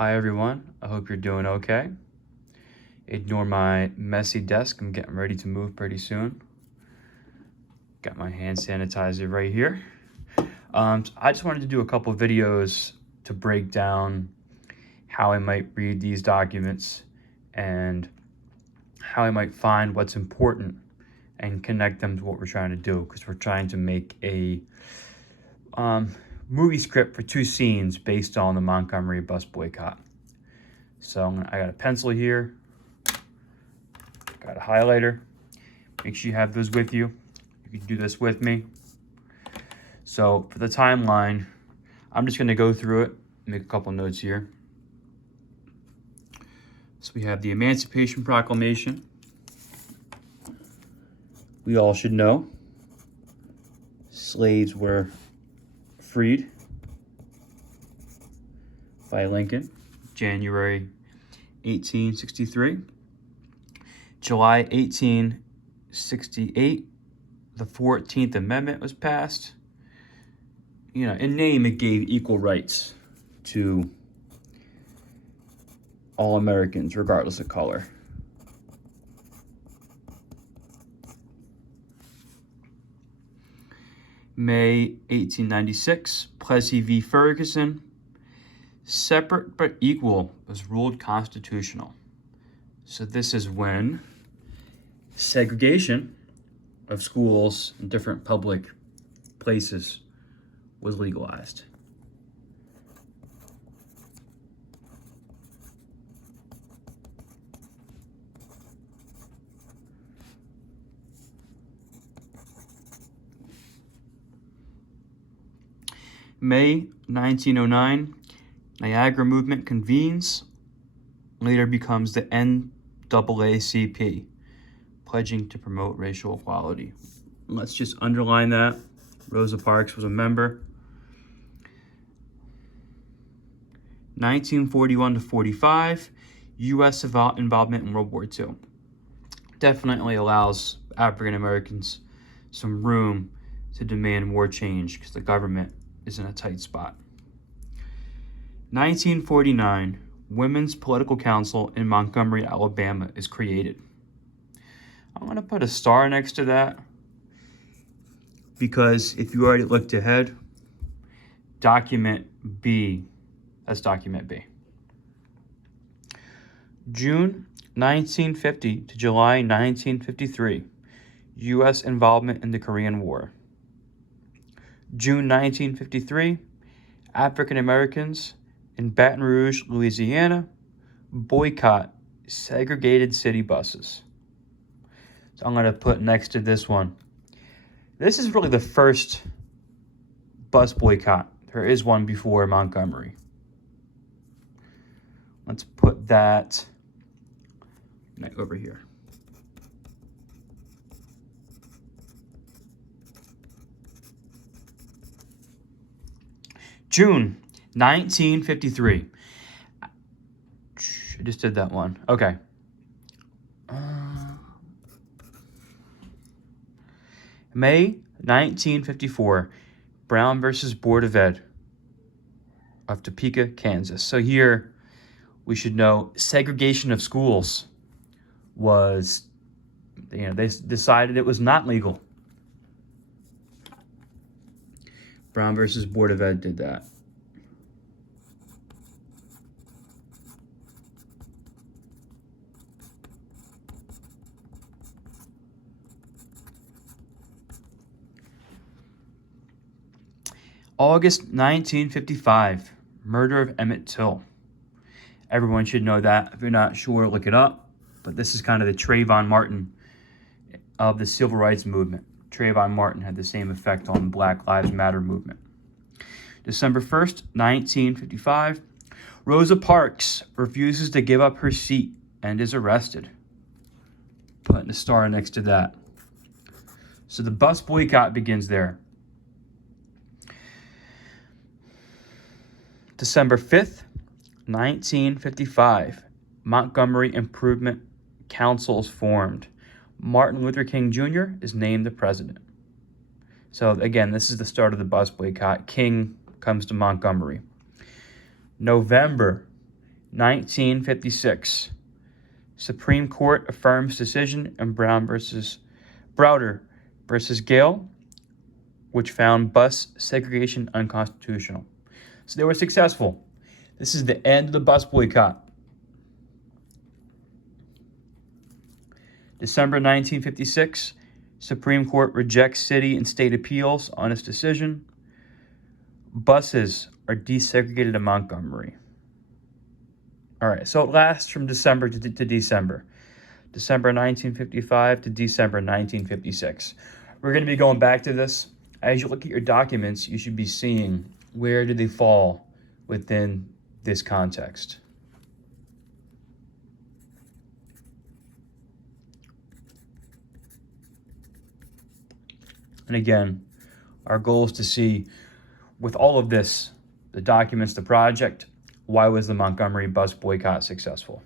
Hi everyone, I hope you're doing okay. Ignore my messy desk, I'm getting ready to move pretty soon. Got my hand sanitizer right here. I just wanted to do a couple videos to break down how I might read these documents and how I might find what's important and connect them to what we're trying to do, because we're trying to make a movie script for 2 scenes based on the Montgomery bus boycott. So I got a pencil here, got a highlighter. Make sure you have those with you. You can do this with me. So for the timeline, I'm just going to go through it, make a couple notes here. So we have the Emancipation Proclamation. We all should know slaves were freed by Lincoln, January 1863. July 1868, the 14th Amendment was passed. In name, it gave equal rights to all Americans, regardless of color. May 1896, Plessy v. Ferguson, separate but equal was ruled constitutional. So this is when segregation of schools and different public places was legalized. May 1909, Niagara Movement convenes, later becomes the NAACP, pledging to promote racial equality. Let's just underline that. Rosa Parks was a member. 1941 to 45, U.S. involvement in World War II. Definitely allows African Americans some room to demand more change because the government is in a tight spot. 1949, Women's Political Council in Montgomery, Alabama is created. I'm going to put a star next to that because if you already looked ahead, document B, that's document B. June 1950 to July 1953, U.S. involvement in the Korean War. June 1953, African Americans in Baton Rouge, Louisiana, boycott segregated city buses. So I'm going to put next to this one. This is really the first bus boycott. There is one before Montgomery. Let's put that over here. June 1953. I just did that one. Okay. May 1954. Brown versus Board of Ed of Topeka, Kansas. So here we should know segregation of schools was, they decided it was not legal. Brown versus Board of Ed did that. August 1955, murder of Emmett Till. Everyone should know that. If you're not sure, look it up. But this is kind of the Trayvon Martin of the civil rights movement. Trayvon Martin had the same effect on the Black Lives Matter movement. December 1st, 1955, Rosa Parks refuses to give up her seat and is arrested. Putting a star next to that. So the bus boycott begins there. December 5th, 1955, Montgomery Improvement Council is formed. Martin Luther King Jr. is named the president. So again, this is the start of the bus boycott. King comes to Montgomery. November 1956. Supreme Court affirms decision in Browder versus Gale, which found bus segregation unconstitutional. So they were successful. This is the end of the bus boycott. December 1956, Supreme Court rejects city and state appeals on its decision. Buses are desegregated in Montgomery. All right, so it lasts from December to December. December 1955 to December 1956. We're going to be going back to this. As you look at your documents, you should be seeing where do they fall within this context. And again, our goal is to see, with all of this, the documents, the project, why was the Montgomery bus boycott successful?